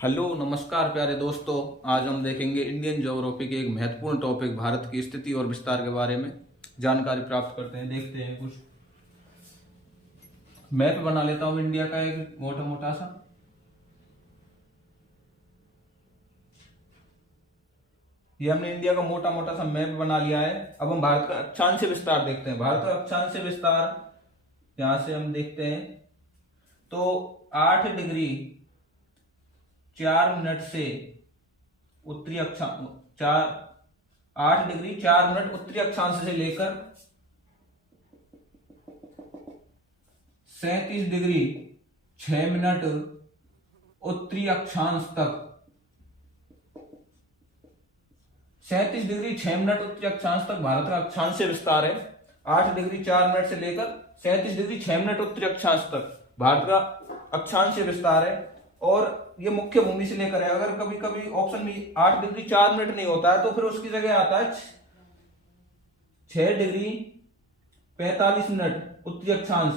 Hello नमस्कार प्यारे दोस्तों। आज हम देखेंगे इंडियन ज्योग्राफी के एक महत्वपूर्ण टॉपिक भारत की स्थिति और विस्तार के बारे में जानकारी प्राप्त करते हैं। देखते हैं, कुछ मैप बना लेता हूं इंडिया का एक मोटा मोटा सा। ये हमने इंडिया का मोटा मोटा सा मैप बना लिया है। अब हम भारत का अक्षांश विस्तार देखते हैं। भारत का अक्षांश विस्तार यहां से हम देखते हैं तो 8 डिग्री 4 मिनट से उत्तरी अक्षांश 8 डिग्री 4 मिनट उत्तरी अक्षांश से लेकर 37 डिग्री 6 मिनट उत्तरी अक्षांश तक 37 डिग्री 6 मिनट उत्तरी अक्षांश तक भारत का अक्षांश विस्तार है। 8 डिग्री 4 मिनट से लेकर 37 डिग्री 6 मिनट उत्तरी अक्षांश तक भारत का अक्षांश विस्तार है। और ये मुख्य भूमि से लेकर है। अगर कभी कभी ऑप्शन में 8 डिग्री 4 मिनट नहीं होता है तो फिर उसकी जगह आता है 6 डिग्री 45 मिनट उत्तरी अक्षांश।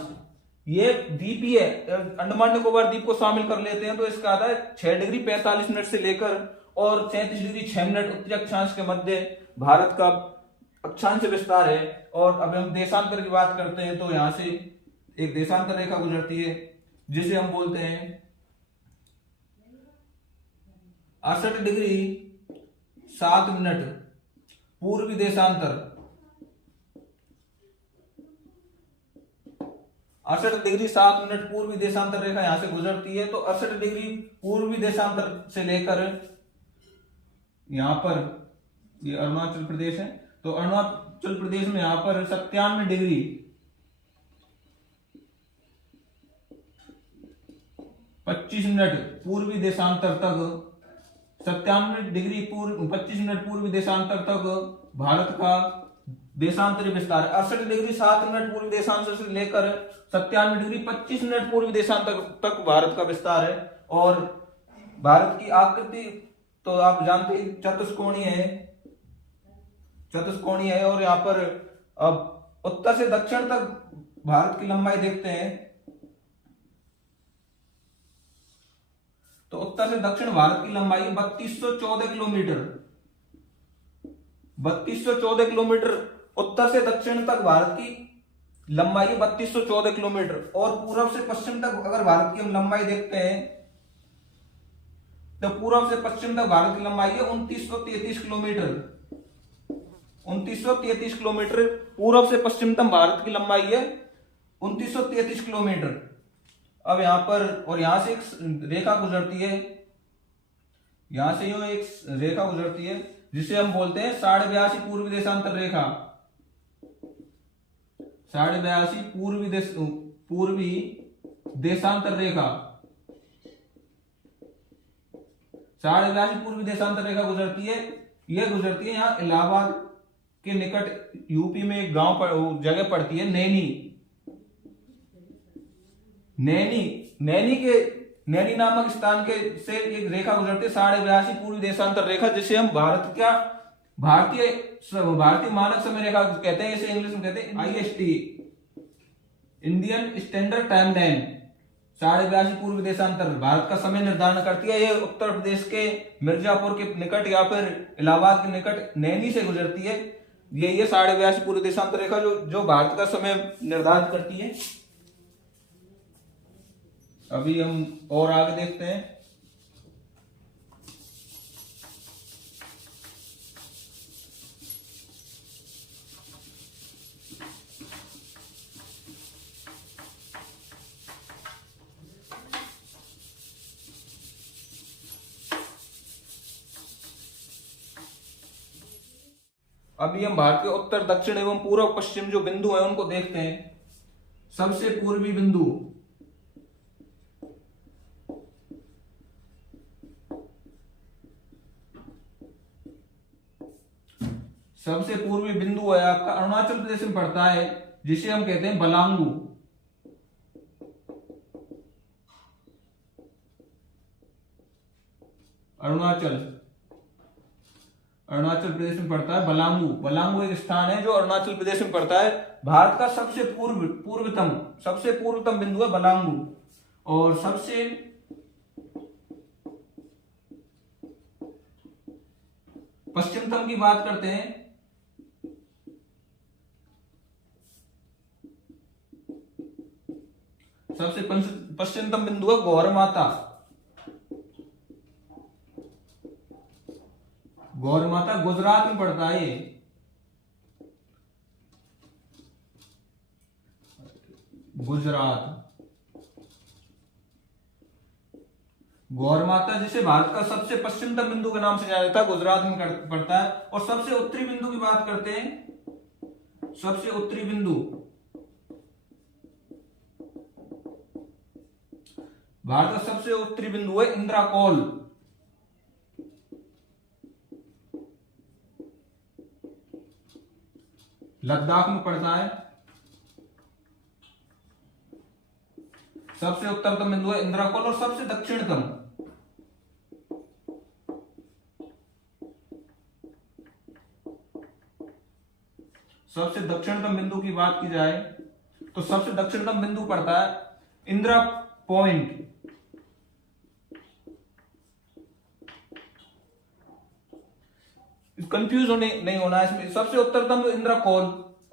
ये द्वीपीय अंडमान निकोबार द्वीप को शामिल कर लेते हैं तो इसका आता है 6 डिग्री 45 मिनट से लेकर और 37 डिग्री 6 मिनट उत्तरी अक्षांश के मध्य भारत का अक्षांश विस्तार है। और अब हम देशांतर की बात करते हैं तो यहां से एक देशांतर रेखा गुजरती है जिसे हम बोलते हैं 68 डिग्री 7 मिनट पूर्वी देशांतर। 68 डिग्री 7 मिनट पूर्वी देशांतर रेखा यहां से गुजरती है। तो 68 डिग्री पूर्वी देशांतर से लेकर यहां पर ये अरुणाचल प्रदेश है तो अरुणाचल प्रदेश में यहां पर 97 डिग्री 25 मिनट पूर्वी देशांतर तक 97 डिग्री 25 मिनट पूर्वी देशांतर तक भारत का देशांतरी विस्तार। 68 डिग्री 7 मिनट पूर्वी देशांतर से लेकर 97 डिग्री 25 मिनट पूर्वी देशांतर तक भारत का विस्तार है। और भारत की आकृति तो आप जानते हैं चतुष्कोणीय है। और यहाँ पर अब उत्तर से दक्षिण तक भारत की लंबाई देखते हैं तो उत्तर से दक्षिण भारत की लंबाई 3214 किलोमीटर। 3214 किलोमीटर उत्तर से दक्षिण तक भारत की लंबाई 3214 किलोमीटर। और पूर्व से पश्चिम तक अगर भारत की हम लंबाई देखते हैं तो पूर्व से पश्चिम तक भारत की लंबाई है 2933 किलोमीटर। 2933 किलोमीटर पूर्व से पश्चिम तक भारत की लंबाई है 2933 किलोमीटर। अब यहां पर और यहां से एक रेखा गुजरती है, यहां से यूं एक रेखा गुजरती है जिसे हम बोलते हैं 82 पूर्वी देशांतर रेखा। 82 पूर्वी देशांतर रेखा 82 पूर्वी देशांतर रेखा गुजरती है। यह गुजरती है यहां इलाहाबाद के निकट यूपी में एक गांव पर जगह पड़ती है नैनी नामक स्थान के से एक रेखा गुजरती है 82 पूर्वी देशांतर रेखा जिसे हम भारतीय मानक समय रेखा कहते हैं। इसे इंग्लिश में कहते हैं IST, Indian standard time line. 82 पूर्वी देशांतर भारत का समय निर्धारण करती है। ये उत्तर प्रदेश के मिर्जापुर के निकट या फिर इलाहाबाद के निकट नैनी से गुजरती है। ये 82 पूर्वी देशांतर रेखा जो भारत का समय निर्धारित करती है। अभी हम और आगे देखते हैं। अभी हम भारत के उत्तर दक्षिण एवं पूर्व पश्चिम जो बिंदु हैं उनको देखते हैं। सबसे पूर्वी बिंदु है आपका अरुणाचल प्रदेश में पड़ता है जिसे हम कहते हैं बलांगू। अरुणाचल प्रदेश में पड़ता है बलांगू एक स्थान है जो अरुणाचल प्रदेश में पड़ता है। भारत का सबसे पूर्वतम बिंदु है बलांगू। और सबसे पश्चिमतम की बात करते हैं, सबसे पश्चिमतम बिंदु है गौरमाता। गौरमाता गुजरात में पड़ता है ये। गुजरात। गौरमाता जिसे भारत का सबसे पश्चिमतम बिंदु के नाम से जाना जाता है, गुजरात में पड़ता है। और सबसे उत्तरी बिंदु की बात करते हैं, सबसे उत्तरी बिंदु भारत का सबसे उत्तरी बिंदु है इंद्राकोल। लद्दाख में पड़ता है। सबसे उत्तरतम बिंदु है इंद्राकोल। और सबसे दक्षिणतम, सबसे दक्षिणतम बिंदु की बात की जाए तो सबसे दक्षिणतम बिंदु पड़ता है इंदिरा पॉइंट। कंफ्यूज नहीं होना है इसमें। सबसे उत्तरतम तो इंदिरा कोल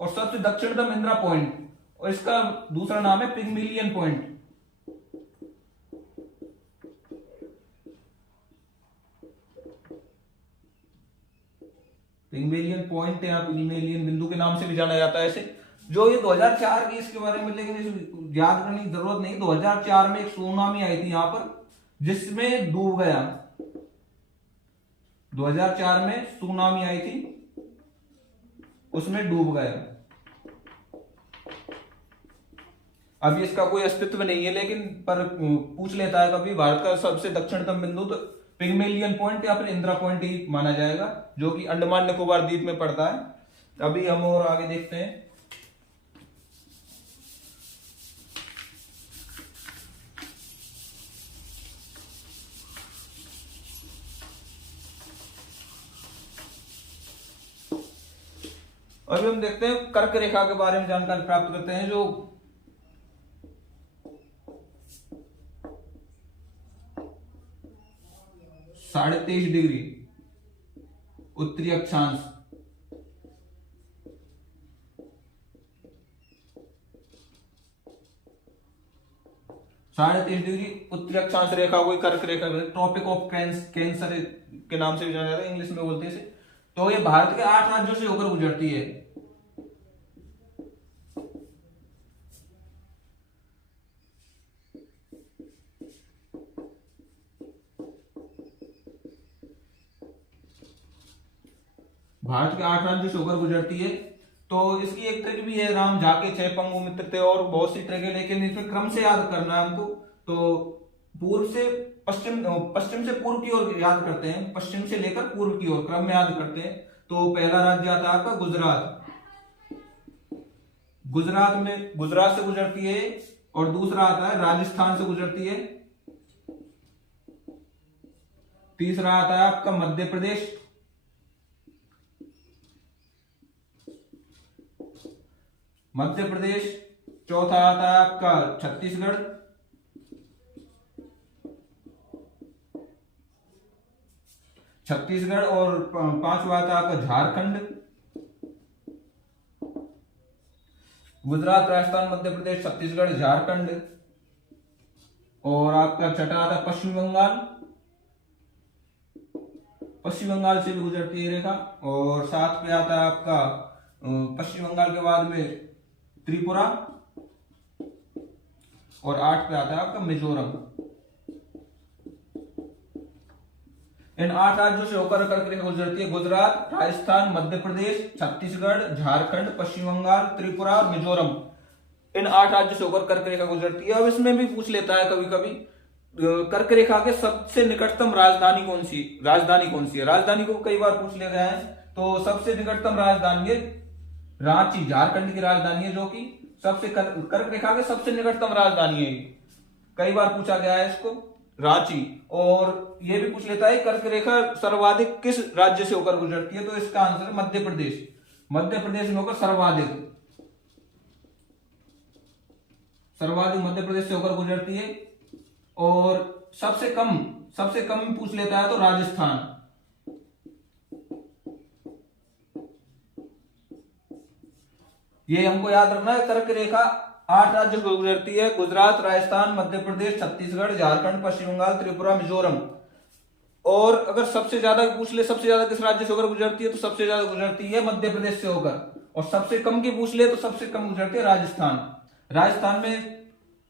और सबसे दक्षिणतम इंदिरा पॉइंट, और इसका दूसरा नाम है पिग्मिलियन पॉइंट। पिग्मिलियन पॉइंट या पिग्मिलियन बिंदु के नाम से भी जाना जाता है इसे। जो ये 2004 की इसके बारे में, लेकिन याद करने की जरूरत नहीं। 2004 में एक सुनामी आई थी यहां पर जिसमें डूब गया। 2004 में सुनामी आई थी, उसमें डूब गया। अभी इसका कोई अस्तित्व नहीं है, लेकिन पर पूछ लेता है कभी। भारत का सबसे दक्षिणतम बिंदु तो पिग्मेलियन पॉइंट या फिर इंदिरा पॉइंट ही माना जाएगा, जो कि अंडमान निकोबार द्वीप में पड़ता है। अभी हम और आगे देखते हैं। अभी हम देखते हैं कर्क रेखा के बारे में जानकारी प्राप्त करते हैं। जो साढ़े 23 डिग्री उत्तरी अक्षांश, साढ़े 23 डिग्री उत्तरी अक्षांश रेखा कोई कर्क रेखा, ट्रॉपिक ऑफ कैंसर के नाम से भी जाना जाता है, इंग्लिश में बोलते हैं इसे। तो ये भारत के 8 राज्यों से होकर गुजरती है। भारत के 8 राज्यों से होकर गुजरती है। तो इसकी एक ट्रिक भी है, राम झाके 6 पंगु मित्र थे, और बहुत सी ट्रिक है, लेकिन इसमें क्रम से याद करना है हमको। तो पूर्व से पश्चिम, पश्चिम से पूर्व की ओर याद करते हैं, पश्चिम से लेकर पूर्व की ओर क्रम में याद करते हैं। तो पहला राज्य आता है आपका गुजरात। गुजरात में गुजरात से गुजरती है। और दूसरा आता है राजस्थान से गुजरती है। तीसरा आता है आपका मध्य प्रदेश। मध्य प्रदेश। चौथा आता है आपका छत्तीसगढ़। छत्तीसगढ़। और पांचवा आता है आपका झारखंड। गुजरात, राजस्थान, मध्य प्रदेश, छत्तीसगढ़, झारखंड। और आपका छठा आता है पश्चिम बंगाल। पश्चिम बंगाल से भी गुजरती है रेखा। और सात पे आता है आपका पश्चिम बंगाल के बाद में त्रिपुरा। और 8 पे आता है आपका मिजोरम। इन 8 राज्यों से होकर कर्क रेखा गुजरती है। गुजरात, राजस्थान, मध्य प्रदेश, छत्तीसगढ़, झारखंड, पश्चिम बंगाल, त्रिपुरा और मिजोरम। इन 8 राज्यों से होकर कर्क रेखा गुजरती है। अब इसमें भी पूछ लेता है कभी कभी, कर्क रेखा के सबसे निकटतम राजधानी कौन सी है। राजधानी को कई बार पूछ लिया गया है। तो सबसे निकटतम राजधानी है रांची, झारखंड की राजधानी है, जो कि सबसे कर्क रेखा के सबसे निकटतम राजधानी है। कई बार पूछा गया है इसको, रांची। और यह भी पूछ लेता है कर्क रेखा सर्वाधिक किस राज्य से होकर गुजरती है। तो इसका आंसर है मध्य प्रदेश। मध्य प्रदेश में होकर सर्वाधिक मध्य प्रदेश से होकर गुजरती है। और सबसे कम पूछ लेता है तो राजस्थान। ये हमको याद रखना है। कर्क रेखा 8 राज्यों को गुजरती है, गुजरात, राजस्थान, मध्य प्रदेश, छत्तीसगढ़, झारखंड, पश्चिम बंगाल, त्रिपुरा, मिजोरम। और अगर सबसे ज्यादा पूछ ले सबसे ज्यादा किस राज्य से होकर गुजरती है, तो सबसे ज्यादा गुजरती है मध्य प्रदेश से होकर। और सबसे कम की पूछ ले तो सबसे कम गुजरती है राजस्थान। राजस्थान में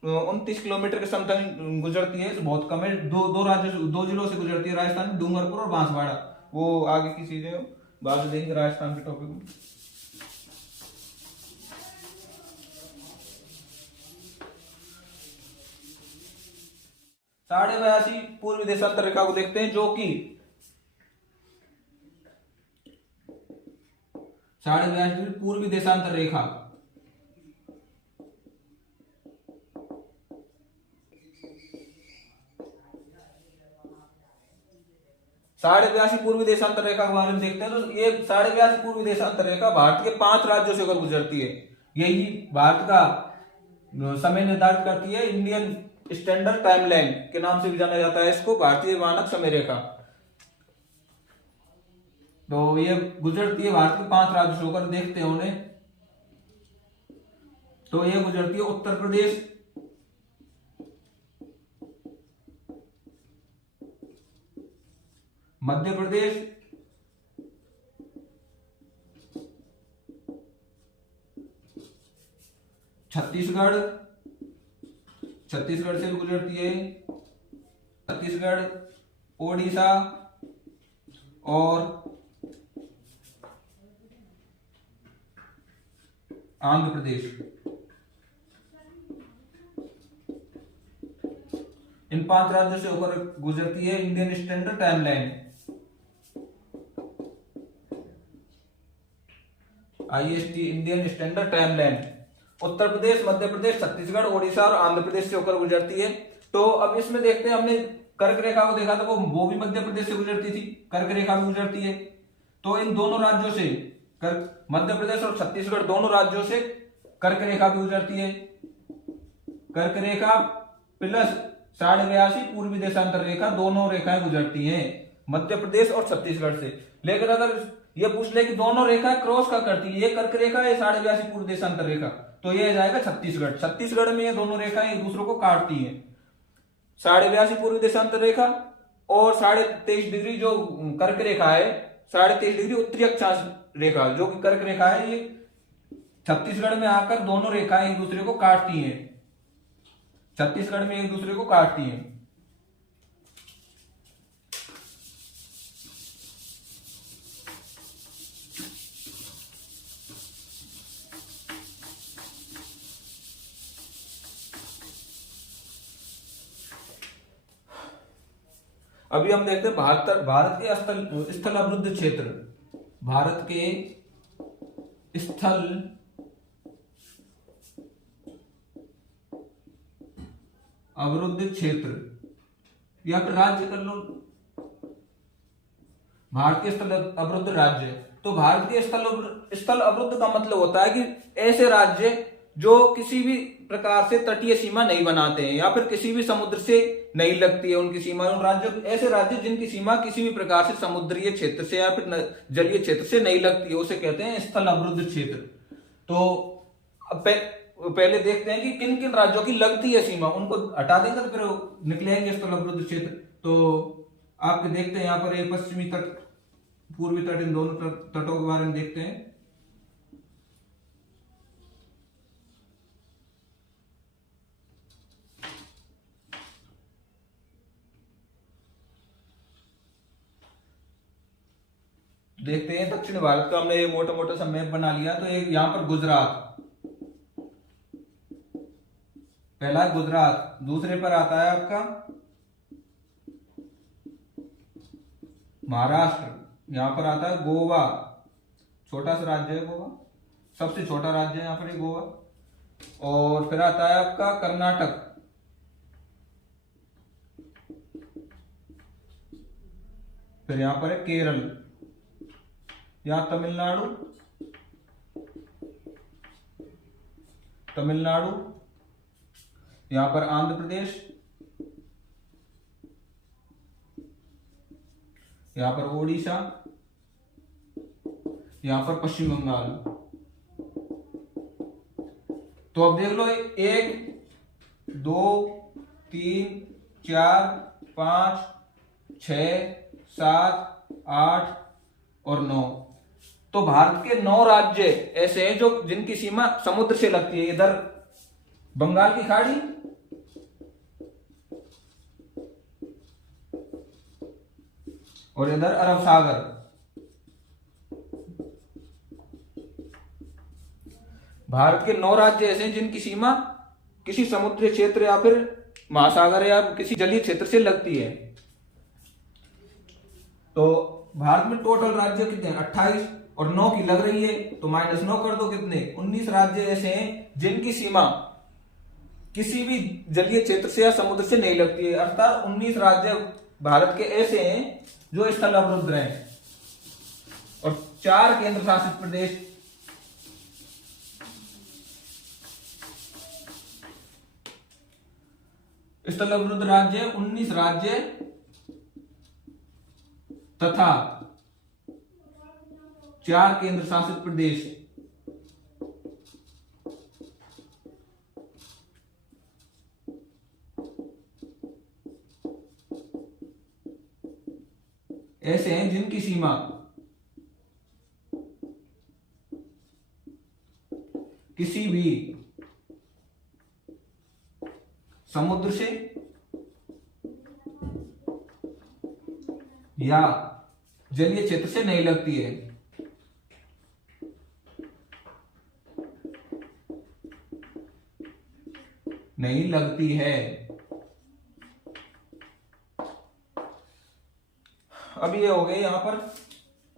29 किलोमीटर के समथिंग गुजरती है, तो बहुत कम है। दो राज्यों, 2 जिलों से गुजरती है राजस्थान में, डूंगरपुर और बांसवाड़ा। वो आगे की चीजें बाद में देखेंगे राजस्थान के टॉपिक में। साढ़े 82 पूर्वी देशांतर रेखा को देखते हैं, जो कि 82.5 पूर्वी देशांतर रेखा। साढ़े 82 पूर्वी देशांतर रेखा के बारे में देखते हैं। तो ये 82.5 पूर्वी देशांतर रेखा भारत के 5 राज्यों से होकर गुजरती है। यही भारत का समय निर्धारित करती है। इंडियन स्टैंडर्ड टाइमलाइन के नाम से भी जाना जाता है इसको, भारतीय मानक समय रेखा। तो ये गुजरती है भारत के 5 राज्यों से होकर, देखते हैं उन्हें। तो ये गुजरती है उत्तर प्रदेश, मध्य प्रदेश, छत्तीसगढ़, छत्तीसगढ़ से भी गुजरती है, छत्तीसगढ़, ओडिशा और आंध्र प्रदेश। इन 5 राज्यों से होकर गुजरती है Indian standard timeline, IST, Indian standard timeline. Uttar Pradesh, Madhya Pradesh, Chhattisgarh, Odisha और आंध्र प्रदेश से होकर गुजरती है। तो अब इसमें देखते हैं, हमने कर्क रेखा को देखा था, वो भी मध्य प्रदेश से गुजरती थी, कर्क रेखा भी गुजरती है। तो इन दोनों राज्यों से, मध्य प्रदेश और छत्तीसगढ़ दोनों राज्यों से कर्क रेखा भी गुजरती है। कर्क रेखा प्लस 82.5 पूर्वी देशांतर रेखा, दोनों रेखाएं गुजरती हैं मध्य प्रदेश और छत्तीसगढ़ से। लेकिन अगर ये पूछ ले कि दोनों रेखाएं क्रॉस का करती है, ये कर्क रेखा है, 82.5 पूर्वी देशांतर रेखा, तो ये जाएगा छत्तीसगढ़। छत्तीसगढ़ में ये दोनों रेखाएं एक दूसरे को काटती हैं, 82.5 पूर्वी देशांतर रेखा और 23.5 डिग्री जो कर्क रेखा है, 23.5 डिग्री उत्तरी अक्षांश रेखा जो कि कर्क रेखा है, ये छत्तीसगढ़ में आकर दोनों रेखाएं एक दूसरे को काटती हैं, छत्तीसगढ़ में एक दूसरे को काटती हैं। अभी हम देखते हैं भारत के स्थल अवरुद्ध क्षेत्र, भारत के स्थल अवरुद्ध क्षेत्र, या फिर राज्य कर लो, भारत के स्थल अवरुद्ध राज्य। तो भारत के स्थल अवरुद्ध का मतलब होता है कि ऐसे राज्य जो किसी भी प्रकार से तटीय सीमा नहीं बनाते हैं, या फिर किसी भी समुद्र से नहीं लगती है उनकी सीमा। उन राज्यों, ऐसे राज्य जिनकी सीमा किसी भी प्रकार से समुद्रीय क्षेत्र से या फिर जलीय क्षेत्र से नहीं लगती है, उसे कहते हैं स्थल अवरुद्ध क्षेत्र। तो पहले देखते हैं कि किन किन राज्यों की लगती है सीमा, उनको हटा देंगे तो फिर निकलेंगे स्थल अवरुद्ध क्षेत्र। तो आपके देखते हैं यहाँ पर पश्चिमी तट, पूर्वी तट, इन दोनों तटों के बारे में देखते हैं। देखते हैं दक्षिण भारत का, हमने मोटा मोटा सा मैप बना लिया। तो एक यहां पर गुजरात, पहला है गुजरात, दूसरे पर आता है आपका महाराष्ट्र, यहां पर आता है गोवा, छोटा सा राज्य है गोवा, सबसे छोटा राज्य है यहां पर गोवा। और फिर आता है आपका कर्नाटक, फिर यहां पर है केरल, यहां तमिलनाडु, यहां पर आंध्र प्रदेश, यहां पर ओडिशा, यहां पर पश्चिम बंगाल। तो अब देख लो, 1 2 3 4 5 6 7 8 और 9। तो भारत के 9 राज्य ऐसे हैं जो जिनकी सीमा समुद्र से लगती है। इधर बंगाल की खाड़ी, और इधर अरब सागर। भारत के 9 राज्य ऐसे हैं जिनकी सीमा किसी समुद्री क्षेत्र या फिर महासागर या किसी जलीय क्षेत्र से लगती है। तो भारत में टोटल राज्य कितने हैं? 28, और 9 की लग रही है तो -9 कर दो, कितने? 19 राज्य ऐसे हैं जिनकी सीमा किसी भी जलीय क्षेत्र से या समुद्र से नहीं लगती है। अर्थात 19 राज्य भारत के ऐसे हैं जो स्थल अवरुद्ध हैं, और 4 केंद्र शासित प्रदेश स्थल अवरुद्ध राज्य, 19 राज्य तथा 4 केंद्र शासित प्रदेश। ऐसे हैं जिनकी सीमा किसी भी समुद्र से या जलीय क्षेत्र से नहीं लगती है। नहीं लगती है। अब ये हो गए यहां पर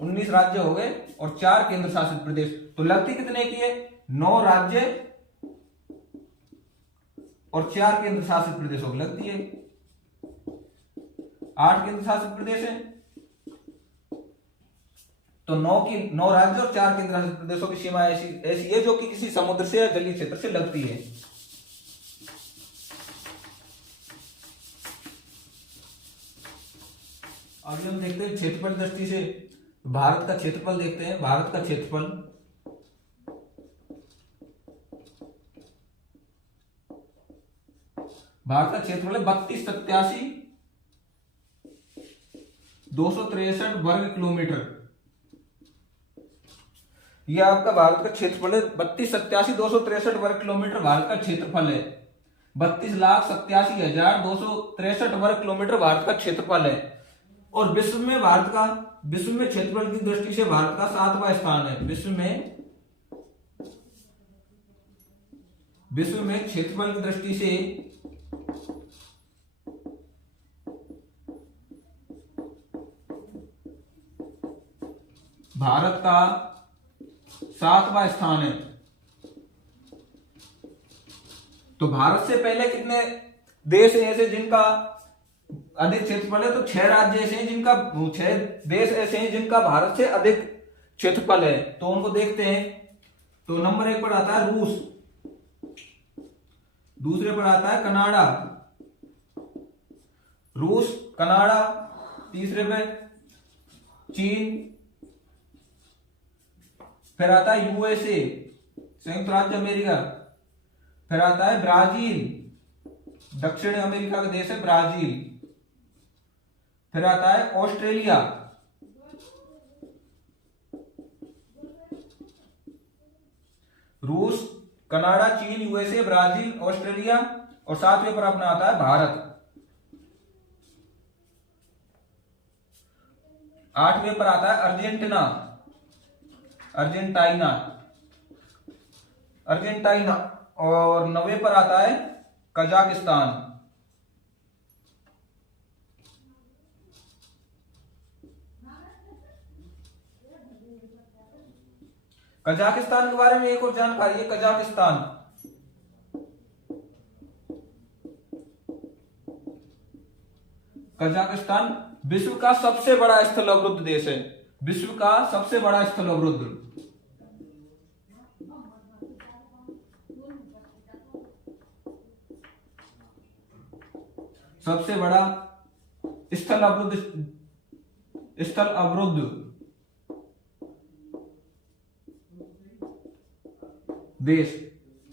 19 राज्य हो गए और 4 केंद्र शासित प्रदेश। तो लगती कितने की है? 9 राज्य और 4 केंद्र शासित प्रदेशों की लगती है। 8 केंद्र शासित प्रदेश है, तो 9 राज्य और 4 केंद्र शासित प्रदेशों की सीमा ऐसी है जो कि किसी समुद्र से या जलीय क्षेत्र से लगती है। अभी हम देखते हैं क्षेत्रफल दृष्टि से भारत का क्षेत्रफल देखते हैं। भारत का क्षेत्रफल है 32,87,263 वर्ग किलोमीटर। यह आपका भारत का क्षेत्रफल है। 32,87,263 वर्ग किलोमीटर भारत का क्षेत्रफल है। 32,87,263 वर्ग किलोमीटर भारत का क्षेत्रफल है। और विश्व में क्षेत्रफल की दृष्टि से भारत का 7वां स्थान है। विश्व में क्षेत्रफल की दृष्टि से भारत का 7वां स्थान है। तो भारत से पहले कितने देश ऐसे जिनका अधिक क्षेत्रफल है? तो 6 राज्य ऐसे हैं 6 देश ऐसे हैं जिनका भारत से अधिक क्षेत्रफल है। तो उनको देखते हैं। तो नंबर 1 पर आता है रूस, दूसरे पर आता है कनाडा, रूस कनाडा, तीसरे पे चीन, फिर आता है यूएसए संयुक्त राज्य अमेरिका, फिर आता है ब्राजील, दक्षिण अमेरिका का देश है ब्राजील, फिर आता है ऑस्ट्रेलिया, रूस कनाडा चीन यूएसए ब्राजील ऑस्ट्रेलिया, और 7वें पर अपना आता है भारत। 8वें पर आता है अर्जेंटीना, और 9वें पर आता है कजाकिस्तान। कजाकिस्तान के बारे में एक और जानकारी है। कजाकिस्तान विश्व का सबसे बड़ा स्थल अवरुद्ध देश है। विश्व का सबसे बड़ा स्थल अवरुद्ध, सबसे बड़ा स्थल अवरुद्ध देश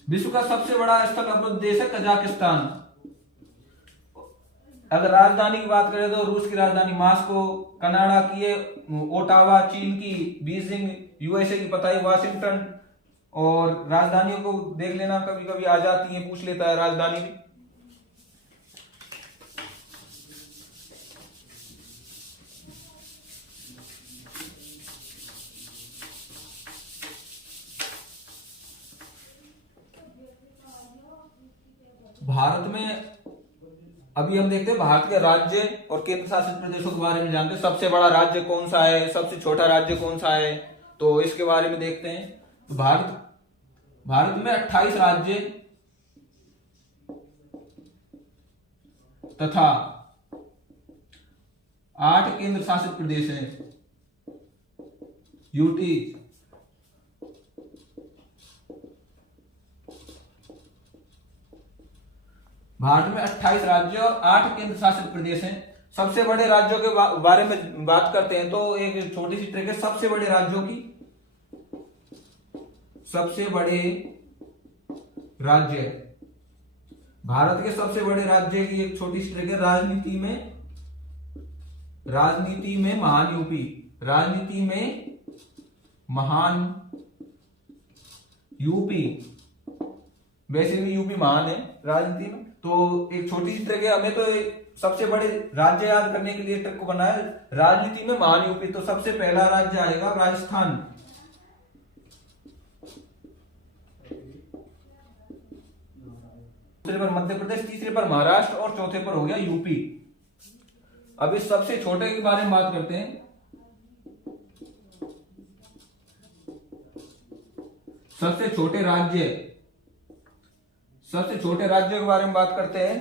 विश्व का सबसे बड़ा स्थल अवरुद्ध देश है कजाकिस्तान। अगर राजधानी की बात करें तो रूस की राजधानी मॉस्को, कनाडा की है ओटावा, चीन की बीजिंग, यूएसए की पता है वाशिंगटन। और राजधानियों को देख लेना, कभी कभी आ जाती है, पूछ लेता है राजधानी भी। भारत में अभी हम देखते हैं भारत के राज्य और केंद्र शासित प्रदेशों के बारे में जानते हैं। सबसे बड़ा राज्य कौन सा है, सबसे छोटा राज्य कौन सा है, तो इसके बारे में देखते हैं। तो भारत में 28 राज्य तथा 8 केंद्र शासित प्रदेश हैं। यूटी, भारत में 28 राज्य और 8 केंद्र शासित प्रदेश हैं। सबसे बड़े राज्यों के बारे में बात करते हैं तो एक छोटी सी ट्रिक है सबसे बड़े राज्यों की। सबसे बड़े राज्य, भारत के सबसे बड़े राज्य की एक छोटी सी ट्रिक है, राजनीति में महान यूपी, राजनीति में महान यूपी। वैसे भी यूपी महान है राजनीति में। तो एक छोटी सी ट्रिक है, हमें तो सबसे बड़े राज्य याद करने के लिए ट्रिक को बनाया राजनीति में महान यूपी। तो सबसे पहला राज्य आएगा राजस्थान, दूसरे पर मध्य प्रदेश, तीसरे पर महाराष्ट्र और चौथे पर हो गया यूपी। अब इस सबसे छोटे के बारे में बात करते हैं। सबसे छोटे राज्यों के बारे में बात करते हैं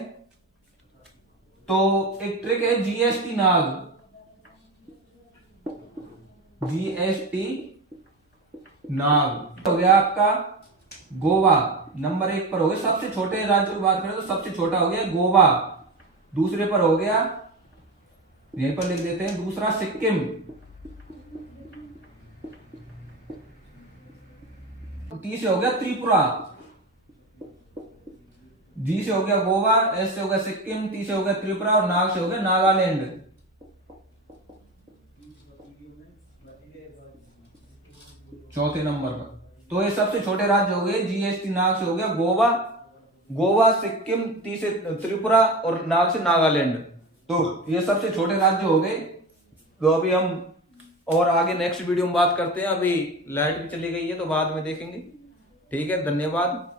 तो एक ट्रिक है जीएसटी नाग हो गया आपका गोवा, नंबर 1 पर हो गया। सबसे छोटे राज्य की बात करें तो सबसे छोटा हो गया गोवा, दूसरे पर हो गया, यहीं पर लिख देते हैं, दूसरा सिक्किम, तीसरे हो गया त्रिपुरा, जी से हो गया गोवा, एस से हो गया सिक्किम, टी से हो गया त्रिपुरा और नाग से हो गया नागालैंड। चौथे नंबर पर तो ये सबसे छोटे राज्य हो गए। जीएसटी नाग से हो गया गोवा, सिक्किम, टी से त्रिपुरा और नाग से नागालैंड। तो ये सबसे छोटे राज्य हो गए। तो अभी हम और आगे नेक्स्ट वीडियो में बात करते हैं। अभी लाइट भी चली गई है तो बाद में देखेंगे। ठीक है, धन्यवाद।